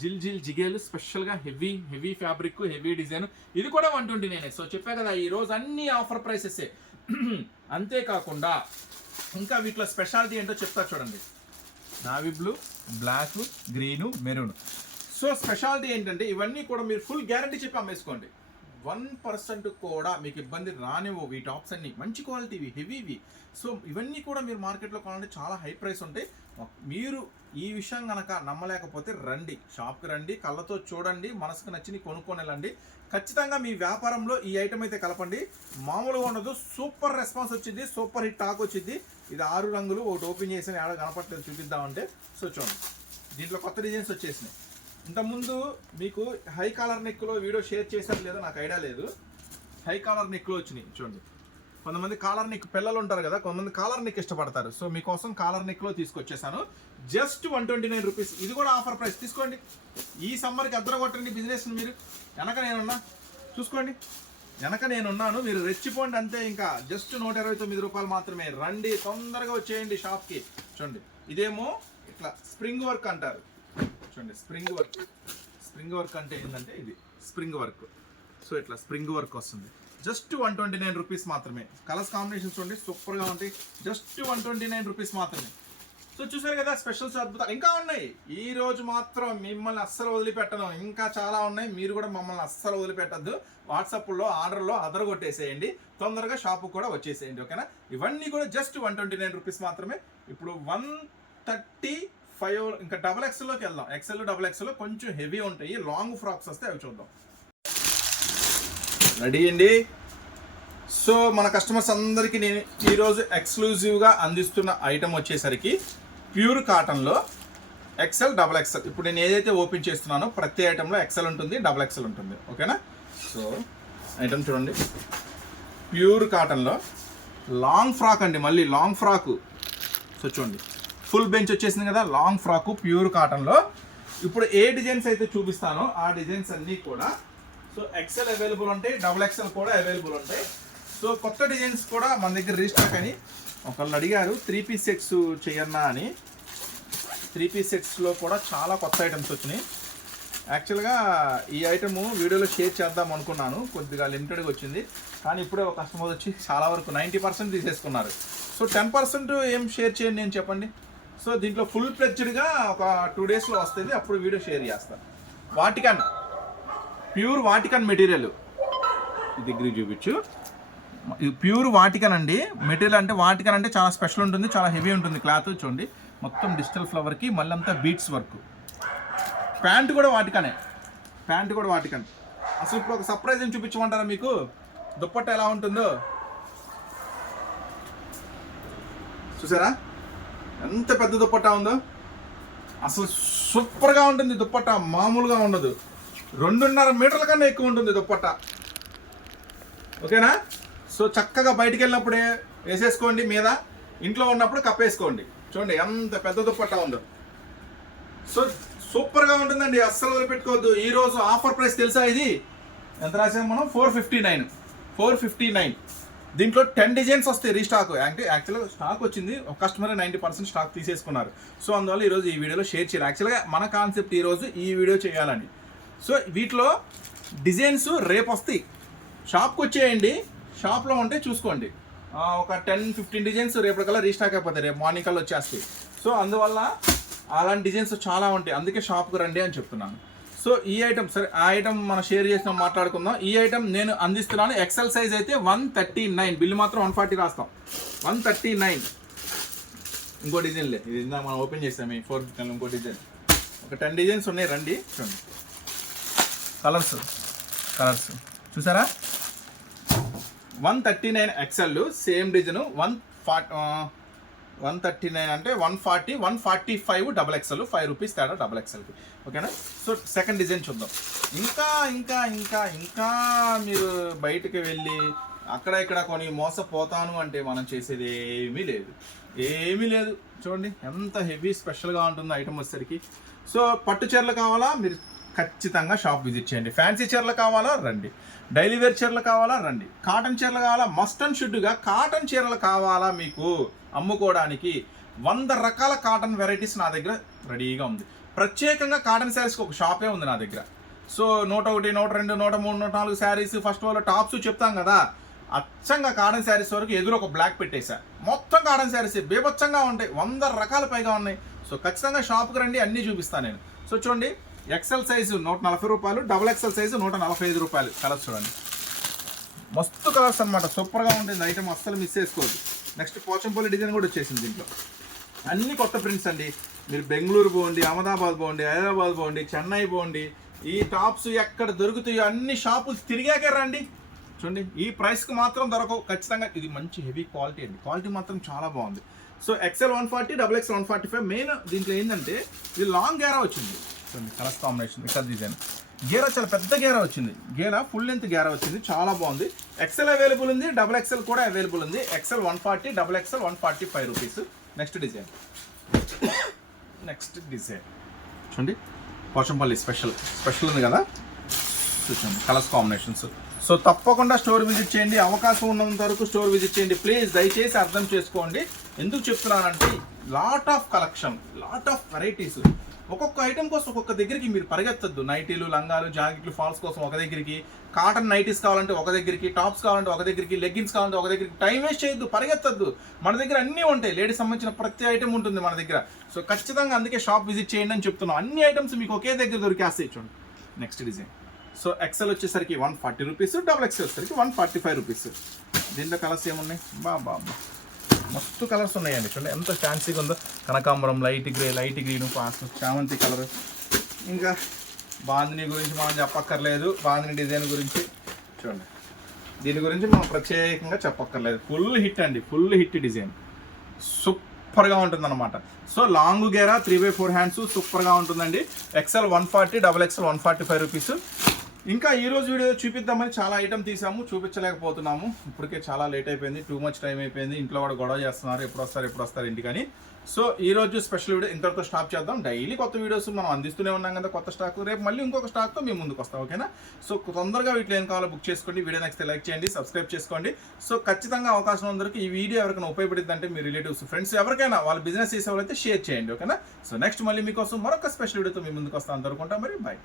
జిల్ జిల్ జిగేలు స్పెషల్గా heavy heavy fabric heavy design ఇది కూడా వన్ ట్వంటీ నైన్ సో చెప్పా కదా ఈ రోజు అన్ని ఆఫర్ ప్రైసెస్ అంతేకాకుండా ఇంకా వీటిలో స్పెషాలిటీ ఏంటో చెప్తా చూడండి. Navy blue black green maroon so speciality ఏంటంటే ఇవన్నీ కూడా మీరు ఫుల్ గ్యారంటీ చెప్పి అమ్మేసుకోండి. వన్ పర్సెంట్ కూడా మీకు ఇబ్బంది రానివ్వు ఈ టాప్స్ అన్ని మంచి క్వాలిటీవి హెవీవి సో ఇవన్నీ కూడా మీరు మార్కెట్లో కొనాలంటే చాలా హై ప్రైస్ ఉంటాయి. మీరు ఈ విషయం కనుక నమ్మలేకపోతే రండి. షాప్కి రండి కళ్ళతో చూడండి మనసుకు నచ్చింది కొనుక్కొని వెళ్ళండి ఖచ్చితంగా మీ వ్యాపారంలో ఈ ఐటమ్ అయితే కలపండి. మామూలుగా ఉండదు సూపర్ రెస్పాన్స్ వచ్చింది సూపర్ హిట్ టాక్ వచ్చింది. ఇది ఆరు రంగులు ఒకటి ఓపెన్ చేసి ఆడ కనపడలేదు చూపిద్దామంటే. సో చూడండి. దీంట్లో కొత్త డిజైన్స్ వచ్చేసినాయి. ఇంతకుముందు మీకు హై కాలర్ నెక్లో వీడియో షేర్ చేశారు లేదో నాకు ఐడియా లేదు. హై కాలర్ నెక్లో వచ్చినాయి చూడండి. కొంతమంది కాలర్ నెక్ పిల్లలు ఉంటారు కదా కొంతమంది కాలర్ నెక్ ఇష్టపడతారు. సో మీకోసం కాలర్ నెక్లో తీసుకొచ్చేసాను. Just one twenty nine rupees ఇది కూడా ఆఫర్ ప్రైస్ తీసుకోండి. ఈ సమ్మర్కి అద్దరు కొట్టండి బిజినెస్ మీరు. వెనక నేనున్నా. చూసుకోండి. వెనక నేనున్నాను మీరు రెచ్చిపోండి అంతే. ఇంకా జస్ట్ నూట ఇరవై తొమ్మిది రూపాయలు మాత్రమే. రండి తొందరగా వచ్చేయండి షాప్కి. చూడండి ఇదేమో ఇట్లా స్ప్రింగ్ వర్క్ అంటారు. చూడండి స్ప్రింగ్ వర్క్. స్ప్రింగ్ వర్క్ అంటే ఏంటంటే ఇది. Spring work. సో ఇట్లా స్ప్రింగ్ వర్క్ వస్తుంది. Just one twenty nine rupees మాత్రమే. కలర్స్ కాంబినేషన్స్ చూడండి సూపర్గా ఉంటాయి. Just one twenty nine rupees మాత్రమే. సో చూసారు కదా స్పెషల్స్ అద్భుతాలు ఇంకా ఉన్నాయి. ఈ రోజు మాత్రం మిమ్మల్ని అస్సలు వదిలిపెట్టను. ఇంకా చాలా ఉన్నాయి. మీరు కూడా మమ్మల్ని అస్సలు వదిలిపెట్టద్దు. వాట్సాప్లో ఆర్డర్లో అదర కొట్టేసేయండి తొందరగా షాపు కూడా వచ్చేసేయండి ఓకేనా ఇవన్నీ కూడా just one twenty nine rupees మాత్రమే. ఇప్పుడు వన్ థర్టీ ఫైవ్ ఇంకా డబల్ ఎక్స్ఎల్లోకి వెళ్దాం. ఎక్స్ఎల్ డబల్ ఎక్స్లో కొంచెం హెవీ ఉంటాయి. లాంగ్ ఫ్రాక్స్ వస్తే అవి చూద్దాం. రెడీ అండి? సో మన కస్టమర్స్ అందరికీ నేను ఈరోజు ఎక్స్క్లూజివ్గా అందిస్తున్న ఐటమ్ వచ్చేసరికి ప్యూర్ కాటన్లో ఎక్సెల్ డబల్ ఎక్సెల్ ఇప్పుడు నేను ఏదైతే ఓపెన్ చేస్తున్నానో ప్రతి ఐటెంలో ఎక్సెల్ ఉంటుంది డబల్ ఎక్సెల్ ఉంటుంది. ఓకేనా? సో ఐటమ్ చూడండి. ప్యూర్ కాటన్లో లాంగ్ ఫ్రాక్ అండి మళ్ళీ లాంగ్ ఫ్రాకు సో చూడండి. ఫుల్ బెంచ్ వచ్చేసింది కదా లాంగ్ ఫ్రాకు ప్యూర్ కాటన్లో. ఇప్పుడు ఏ డిజైన్స్ అయితే చూపిస్తానో ఆ డిజైన్స్ అన్నీ కూడా సో ఎక్సెల్ అవైలబుల్ ఉంటాయి డబుల్ ఎక్సెల్ కూడా అవైలబుల్ ఉంటాయి. సో కొత్త డిజైన్స్ కూడా మన దగ్గర రీస్టాక్ అని ఒకళ్ళు అడిగారు త్రీ పీస్ సెట్స్ చేయన్నా అని. త్రీ పీస్ సెట్స్లో కూడా చాలా కొత్త ఐటమ్స్ వచ్చినాయి. యాక్చువల్గా ఈ ఐటము వీడియోలో షేర్ చేద్దాం అనుకున్నాను కొద్దిగా లిమిటెడ్గా వచ్చింది. కానీ ఇప్పుడే ఒక కస్టమర్ వచ్చి చాలా వరకు నైంటీ పర్సెంట్ తీసేసుకున్నారు. సో టెన్ పర్సెంట్ ఏం షేర్ చేయండి నేను చెప్పండి? సో దీంట్లో ఫుల్ ఫ్లెడ్జ్డ్గా ఒక టూ డేస్లో వస్తుంది అప్పుడు వీడియో షేర్ చేస్తాను వాటికన్. Pure Vatican material. ఇది చూపించు. ఇది ప్యూర్ వాటికన్ అండి. మెటీరియల్ అంటే వాటికన్ అంటే చాలా స్పెషల్ ఉంటుంది చాలా హెవీ ఉంటుంది క్లాత్ చూడండి. మొత్తం డిజిటల్ ఫ్లవర్కి మళ్ళీ అంతా బీట్స్ వర్క్. ప్యాంట్ కూడా వాటికనే. ప్యాంట్ కూడా వాటికన్. అసలు ఇప్పుడు ఒక సర్ప్రైజ్ ఏం చూపించమంటారా మీకు? దుప్పట్ట ఎలా ఉంటుందో? చూసారా? ఎంత పెద్ద దుప్పట్టా ఉందో? అసలు సూపర్గా ఉంటుంది దుప్పట్ట మామూలుగా ఉండదు. రెండున్నర మీటర్ల కన్నా ఎక్కువ ఉంటుంది దుప్పట్ట. ఓకేనా? సో చక్కగా బయటికి వెళ్ళినప్పుడే వేసేసుకోండి మీద. ఇంట్లో ఉన్నప్పుడు కప్పేసుకోండి. చూడండి ఎంత పెద్ద దుప్పట్ట ఉందో. సో సూపర్గా ఉంటుందండి అస్సలు వదిలిపెట్టుకోవద్దు. ఈరోజు ఆఫర్ ప్రైస్ తెలుసా ఇది? ఎంత రాసాం మనం? Four fifty nine. Four fifty nine. దీంట్లో టెన్ డిజైన్స్ వస్తాయి రీస్టాక్. అంటే యాక్చువల్గా స్టాక్ వచ్చింది. ఒక కస్టమర్ నైంటీ పర్సెంట్ స్టాక్ తీసేసుకున్నారు. సో అందువల్ల ఈరోజు ఈ వీడియోలో షేర్ చేయాలి. యాక్చువల్గా మన కాన్సెప్ట్ ఈరోజు ఈ వీడియో చేయాలని సో వీటిలో డిజైన్స్ రేపు వస్తాయి. షాప్కి వచ్చేయండి. షాప్లో ఉంటే చూసుకోండి. ఒక టెన్ ఫిఫ్టీన్ డిజైన్స్ రేపటికల్లా రీస్టాక్ అయిపోతాయి. రేపు మార్నింగ్ కల్లా వచ్చేస్తాయి. సో అందువల్ల అలాంటి డిజైన్స్ చాలా ఉంటాయి. అందుకే షాప్కి రండి అని చెప్తున్నాను. సో ఈ ఐటమ్ సరే ఆ ఐటమ్ మనం షేర్ చేసినాం మాట్లాడుకుందాం. ఈ ఐటమ్ నేను అందిస్తున్నాను. ఎక్సెల్ సైజ్ అయితే వన్ థర్టీ నైన్. బిల్లు మాత్రం వన్ ఫార్టీ రాస్తాం. One thirty nine. ఇంకో డిజైన్లే. ఇది ఇందాక మనం ఓపెన్ చేసాం ఈ ఫోర్ ఇంకో డిజైన్. ఒక టెన్ డిజైన్స్ ఉన్నాయి. రండి చూడండి. Colours colours. చూసారా? One thirty nine XL same design one forty one thirty nine అంటే one forty one forty five double XL five rupees తేడా డబల్ ఎక్సెల్కి ఓకేనా సో సెకండ్ డిజైన్ చూద్దాం. ఇంకా ఇంకా ఇంకా ఇంకా మీరు బయటకు వెళ్ళి అక్కడ ఇక్కడ కొని మోసపోతాను అంటే మనం చేసేది ఏమీ లేదు. ఏమీ లేదు. చూడండి ఎంత హెవీ స్పెషల్గా ఉంటుంది ఐటమ్ వచ్చేసరికి. సో పట్టు చీరలు కావాలా? మీరు ఖచ్చితంగా షాప్ విజిట్ చేయండి. ఫ్యాన్సీ చీరలు కావాలా? రండి. డైలీ వేర్ చీరలు కావాలా? రండి. కాటన్ చీరలు కావాలా? మస్ట్ అండ్ షుడ్గా కాటన్ చీరలు కావాలా మీకు? అమ్ముకోవడానికి వంద రకాల కాటన్ వెరైటీస్ నా దగ్గర రెడీగా ఉంది. ప్రత్యేకంగా కాటన్ శారీస్కి ఒక షాపే ఉంది నా దగ్గర. సో నూట ఒకటి నూట రెండు నూట మూడు నూట నాలుగు శారీస్ ఫస్ట్ ఆల్ టాప్స్ చెప్తాం కదా? అచ్చంగా కాటన్ శారీస్ వరకు ఎదురు ఒక బ్లాక్ పెట్టేశా మొత్తం కాటన్ శారీస్. బీభత్సంగా ఉంటాయి. వంద రకాల పైగా ఉన్నాయి. సో ఖచ్చితంగా షాప్కి రండి. అన్నీ చూపిస్తాను నేను. సో చూడండి. ఎక్సెల్ సైజు నూట నలభై రూపాయలు డబుల్ ఎక్సెల్ సైజు నూట నలభై ఐదు రూపాయలు. కలర్స్ చూడండి. మస్తు కలర్స్ అనమాట సూపర్గా ఉంటుంది ఐటమ్ అస్సలు మిస్ చేసుకోవద్దు. నెక్స్ట్ పోచంపల్లి డిజైన్ కూడా వచ్చేసింది దీంట్లో. అన్ని కొత్త ప్రింట్స్ అండి. మీరు బెంగళూరు పోండి అహ్మదాబాద్ పోండి హైదరాబాద్ పోండి చెన్నై పోండి ఈ టాప్స్ ఎక్కడ దొరుకుతాయో అన్ని షాపులు తిరిగాకే రండి. చూడండి ఈ ప్రైస్కి మాత్రం దొరకవు. ఖచ్చితంగా ఇది మంచి హెవీ క్వాలిటీ అండి. క్వాలిటీ మాత్రం చాలా బాగుంది. So XL one forty double XL one forty five main దీంట్లో ఏంటంటే ఇది లాంగ్ గేరా వచ్చింది. చూడండి కలర్స్ కాంబినేషన్ ఇక్కడ డిజైన్. గేరా చాలా పెద్ద గేరా వచ్చింది. గేరా ఫుల్ లెంత్ గేరా వచ్చింది. చాలా బాగుంది. ఎక్సెల్ అవైలబుల్ ఉంది. డబుల్ ఎక్సెల్ కూడా అవైలబుల్ ఉంది. XL one forty double XL one forty five rupees next design next design చూడండి. పోచంపల్లి స్పెషల్ స్పెషల్ ఉంది కదా? చూసాం కలర్స్ కాంబినేషన్స్ సో తప్పకుండా స్టోర్ విజిట్ చేయండి. అవకాశం ఉన్నంత వరకు స్టోర్ విజిట్ చేయండి. ప్లీజ్ దయచేసి అర్థం చేసుకోండి. ఎందుకు చెప్తున్నానంటే lot of collection lot of varieties ఒక్కొక్క ఐటమ్ కోసం ఒక్కొక్క దగ్గరికి మీరు పరిగెత్తద్దు. నైటీలు లంగాలు జాకెట్లు ఫాల్స్ కోసం ఒక దగ్గరికి. కాటన్ నైటీస్ కావాలంటే ఒక దగ్గరికి. టాప్స్ కావాలంటే ఒక దగ్గరికి. లెగ్గిన్స్ కావాలంటే ఒక దగ్గరికి. టైం వేస్ట్ చేయొద్దు పరిగెత్తద్దు. మన దగ్గర అన్నీ ఉంటాయి. లేడీస్ సంబంధించిన ప్రతి ఐటమ్ ఉంటుంది మన దగ్గర. సో ఖచ్చితంగా అందుకే షాప్ విజిట్ చేయండి అని చెప్తున్నాం. అన్ని ఐటమ్స్ మీకు ఒకే దగ్గర దొరికేస్తే చూడండి. నెక్స్ట్ డిజైన్ సో ఎక్సెల్ వచ్చేసరికి one forty rupees double XL వచ్చేసరికి వన్ ఫార్టీ ఫైవ్ రూపీస్ దీంట్లో కలర్స్ ఏమున్నాయి? బా బా బా. మస్తు కలర్స్ ఉన్నాయండి. చూడండి ఎంత ఫ్యాన్సీగా ఉందో. కనకాంబరం లైట్ గ్రే లైట్ గ్రీన్ పాస్ చామంతి కలర్. ఇంకా బాందిని గురించి మనం చెప్పక్కర్లేదు. బాందిని డిజైన్ గురించి చూడండి. దీని గురించి మనం ప్రత్యేకంగా చెప్పక్కర్లేదు. ఫుల్ హిట్ అండి. Full hit design. సూపర్గా ఉంటుందన్నమాట. సో లాంగ్ గేరా త్రీ బై ఫోర్ హ్యాండ్స్ సూపర్గా ఉంటుందండి. XL one forty double XL one forty five rupees ఇంకా ఈ రోజు వీడియో చూపిద్దామని చాలా ఐటమ్ తీసాము చూపించలేకపోతున్నాము. ఇప్పటికే చాలా లేట్ అయిపోయింది టూ మచ్ టైం అయిపోయింది. ఇంట్లో కూడా గొడవ చేస్తున్నారు ఎప్పుడు వస్తారు ఎప్పుడు వస్తారు ఇంటికని. సో ఈ రోజు స్పెషల్ వీడియో ఇంతటితో స్టాప్ చేద్దాం. డైలీ కొత్త వీడియోస్ మనం అందిస్తూనే ఉన్నాం కదా కొత్త స్టాక్ రేపు మళ్ళీ ఇంకొక స్టాక్తో మేము ముందుకు వస్తాం ఓకేనా? సో తొందరగా వీటిలో ఏం కావాలో బుక్ చేసుకోండి. వీడియో నచ్చితే లైక్ చేయండి సబ్స్క్రైబ్ చేసుకోండి. సో ఖచ్చితంగా అవకాశం అందరికి ఈ వీడియో ఎవరికైనా ఉపయోగపడుతుంది అంటే మీ రిలేటివ్స్ ఫ్రెండ్స్ ఎవరికైనా వాళ్ళు బిజినెస్ చేసే వాళ్ళైతే షేర్ చేయండి ఓకేనా? సో నెక్స్ట్ మళ్ళీ మీకోసం మరొక స్పెషల్ వీడియోతో మీ ముందుకు వస్తాం. అందరుకుంటాం మరి. బాయ్